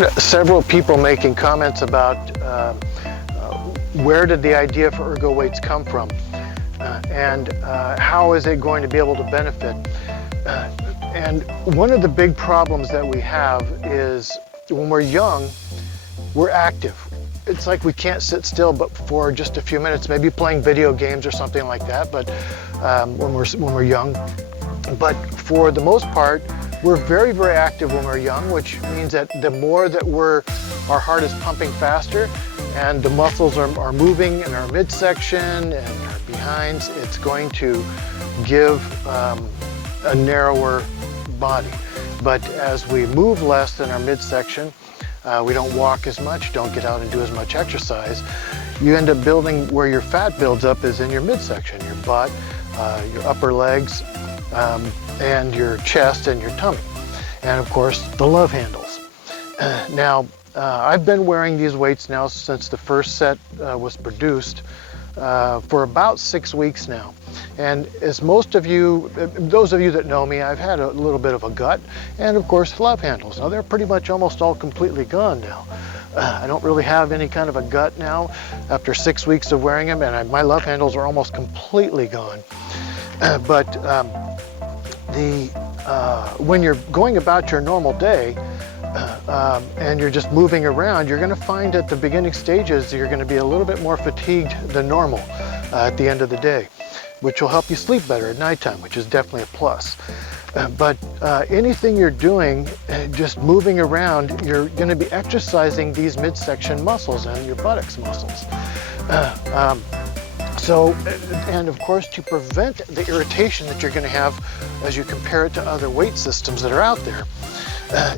had several people making comments about where did the idea for ERGOWEIGHTS come from, and how is it going to be able to benefit. And one of the big problems that we have is when we're young, we're active. It's like we can't sit still but for just a few minutes, maybe playing video games or something like that, but when we're young. But for the most part, we're very, very active when we're young, which means that the more that our heart is pumping faster and the muscles are moving in our midsection and our behinds, it's going to give a narrower body. But as we move less in our midsection, we don't walk as much, don't get out and do as much exercise, you end up building where your fat builds up is in your midsection, your butt, your upper legs, and your chest and your tummy. And of course, the love handles. Now, I've been wearing these weights now since the first set was produced for about 6 weeks now. And as most of you, those of you that know me, I've had a little bit of a gut and of course love handles. Now they're pretty much almost all completely gone now. I don't really have any kind of a gut now after 6 weeks of wearing them, and my love handles are almost completely gone. But when you're going about your normal day and you're just moving around, you're going to find at the beginning stages you're going to be a little bit more fatigued than normal at the end of the day, which will help you sleep better at nighttime, which is definitely a plus. But anything you're doing, just moving around, you're going to be exercising these midsection muscles and your buttocks muscles. And of course, to prevent the irritation that you're going to have as you compare it to other weight systems that are out there,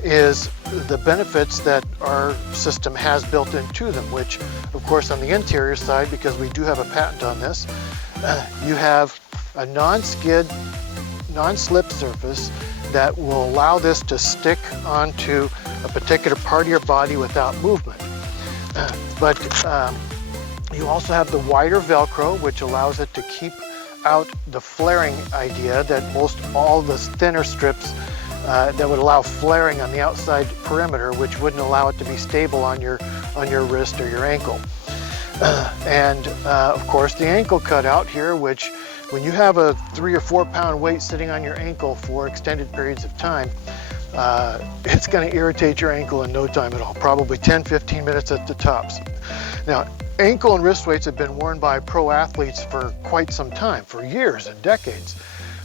is the benefits that our system has built into them, which of course on the interior side, because we do have a patent on this, you have a non-skid, non-slip surface that will allow this to stick onto a particular part of your body without movement. But you also have the wider Velcro, which allows it to keep out the flaring idea that most all the thinner strips that would allow flaring on the outside perimeter, which wouldn't allow it to be stable on your wrist or your ankle. And of course the ankle cutout here, which when you have a 3 or 4 pound weight sitting on your ankle for extended periods of time, it's going to irritate your ankle in no time at all, probably 10-15 minutes at the tops. Now, ankle and wrist weights have been worn by pro athletes for quite some time, for years and decades.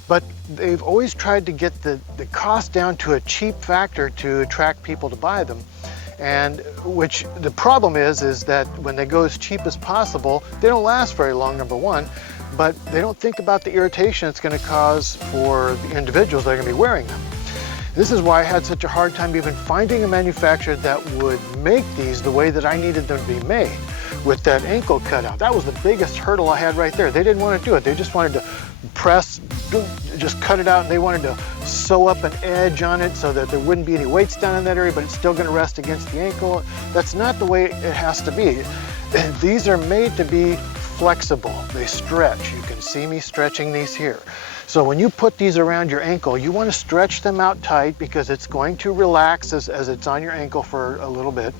But they've always tried to get the cost down to a cheap factor to attract people to buy them. And which the problem is that when they go as cheap as possible, they don't last very long, number one, but they don't think about the irritation it's going to cause for the individuals that are going to be wearing them. This is why I had such a hard time even finding a manufacturer that would make these the way that I needed them to be made, with that ankle cutout. That was the biggest hurdle I had right there. They didn't want to do it. They just wanted to press, just cut it out, and they wanted to sew up an edge on it so that there wouldn't be any weights down in that area, but it's still going to rest against the ankle. That's not the way it has to be. These are made to be flexible. They stretch. You can see me stretching these here. So when you put these around your ankle, you want to stretch them out tight because it's going to relax as it's on your ankle for a little bit.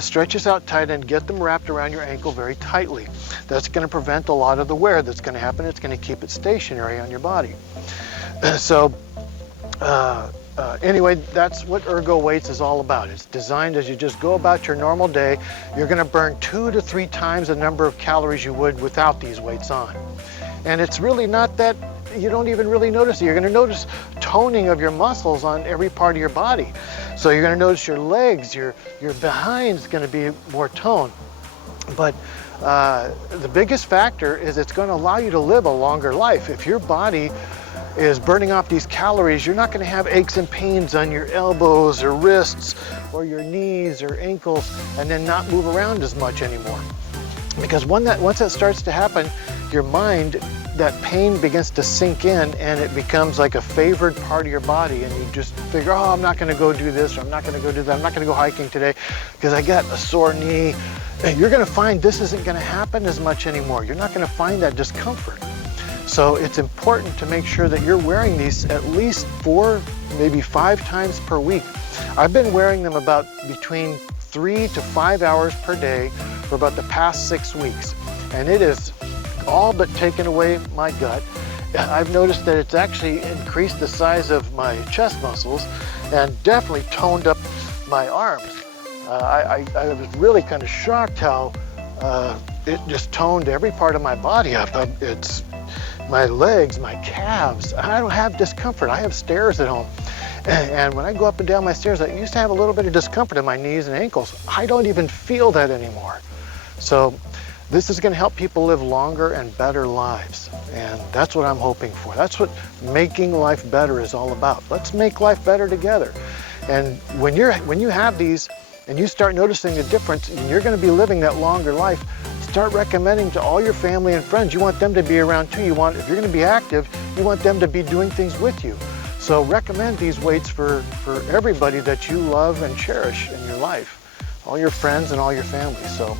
Stretch this out tight and get them wrapped around your ankle very tightly. That's going to prevent a lot of the wear that's going to happen. It's going to keep it stationary on your body. Anyway, that's what ERGOWEIGHTS is all about. It's designed as you just go about your normal day. You're going to burn 2 to 3 times the number of calories you would without these weights on. And it's really not that, you don't even really notice it. You're going to notice toning of your muscles on every part of your body. So you're going to notice your legs, your behind's going to be more toned. But the biggest factor is it's going to allow you to live a longer life. If your body is burning off these calories, you're not going to have aches and pains on your elbows or wrists or your knees or ankles and then not move around as much anymore. Because once that starts to happen, your mind, that pain begins to sink in and it becomes like a favored part of your body, and you just figure, oh, I'm not going to go do this, or I'm not going to go do that, I'm not going to go hiking today because I got a sore knee. And you're going to find this isn't going to happen as much anymore. You're not going to find that discomfort. So it's important to make sure that you're wearing these at least 4, maybe 5 times per week. I've been wearing them about between 3 to 5 hours per day for about the past 6 weeks. And it has all but taken away my gut. I've noticed that it's actually increased the size of my chest muscles and definitely toned up my arms. I was really kind of shocked how it just toned every part of my body up. It's my legs, my calves. I don't have discomfort. I have stairs at home. And when I go up and down my stairs, I used to have a little bit of discomfort in my knees and ankles. I don't even feel that anymore. So this is going to help people live longer and better lives. And that's what I'm hoping for. That's what making life better is all about. Let's make life better together. And when you have these and you start noticing the difference, and you're going to be living that longer life, start recommending to all your family and friends. You want them to be around too. If you're going to be active, you want them to be doing things with you. So recommend these weights for everybody that you love and cherish in your life, all your friends and all your family. So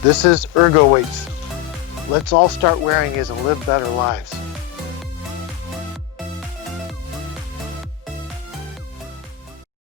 this is ERGOWEIGHTS. Let's all start wearing these and live better lives.